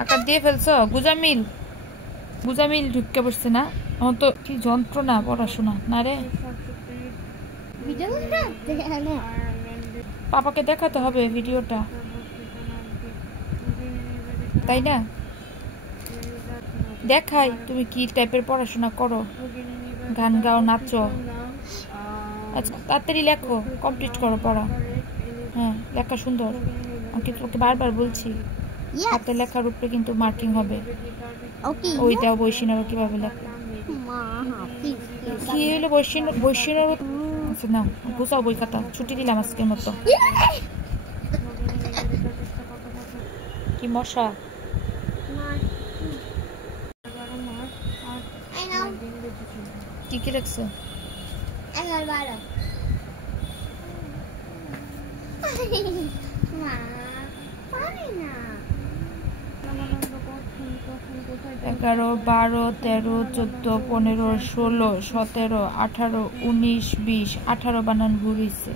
আকার দিয়ে ফেলছো? গুজামিল ঢুকে পড়ছে না? আমার তো কি যন্ত্রণা পড়াশোনা না রে। পাপাকে দেখাতে হবে ভিডিওটা, তাই না? দেখাই তুমি কি টাইপের পড়াশোনা করো, গান গাও, নাচো। আচ্ছা তাড়াতাড়ি লেখো, কমপ্লিট করো পড়া। হ্যাঁ লেখা সুন্দর, আমি তোকে বারবার বলছি হাতে লেখার উপরে কিন্তু মার্কিং হবে। ওইটাও বৈশিনারও কিভাবে লেখো। কি হইলো বৈশিনার? আচ্ছা না বুঝাও বই খাতা, ছুটি দিলাম আজকের মতো। কি মশা! কি কি লিখছো? এগারো, 12, 13, 14, 15, 16, 17, 18, 19, 20, 18 বানান ভুল হয়েছে।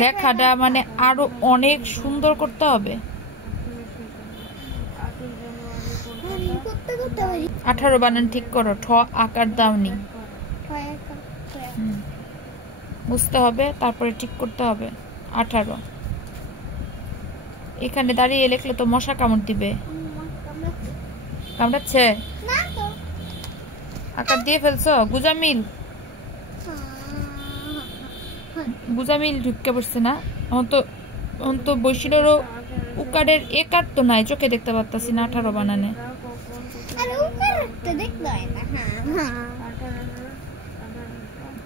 লেখাটা মানে আরো অনেক সুন্দর করতে হবে। 18 বানান ঠিক করো, ঠ আকার দাওনি, বুঝতে হবে, তারপরে ঠিক করতে হবে। 18 এখানে দাঁড়িয়ে লিখলে তো মশা কামড় দিবে। কামড়াচ্ছে? আকার দিয়ে ফেলছো? গুজামিল ঢুকে পড়ছে না? আমার তো বৈশিনেরও উকারের একার তো নাই, চোখে দেখতে পারতাছি না 18 বানানে।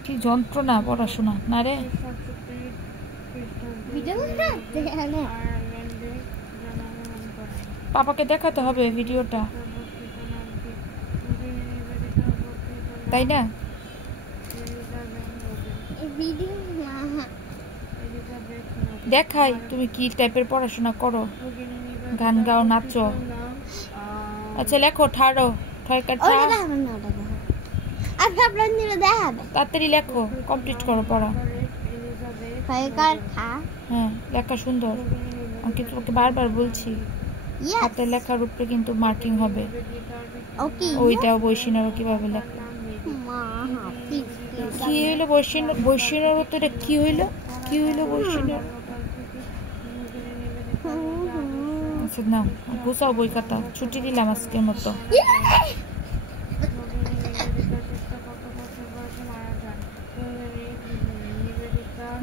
কি যন্ত্রণা পড়াশোনা না রে। পাপাকে দেখাতে হবে ভিডিওটা, তাই না? দেখাই তুমি কি টাইপের পড়াশোনা করো, গান গাও, নাচো। আচ্ছা লেখো, ঠাড়ো, তাড়াতাড়ি লেখো, কমপ্লিট করো পড়া। হ্যাঁ লেখা সুন্দর, আমি তোকে বারবার বলছি হাতে লেখার উপরে কিন্তু মার্কিং হবে। ওইটাও বৈশিনারও কিভাবে লেখো। কি হইলো বৈশিনার উত্তরে? কি হইলো বৈশিনার? আচ্ছা না বুঝাও বই খাতা, ছুটি দিলাম আজকের মতো।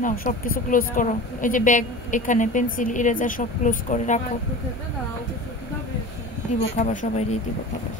না সবকিছু ক্লোজ করো, এই যে ব্যাগ, এখানে পেন্সিল, ইরেজার সব ক্লোজ করে রাখো। দিব খাবার, সবাই দিব খাবার।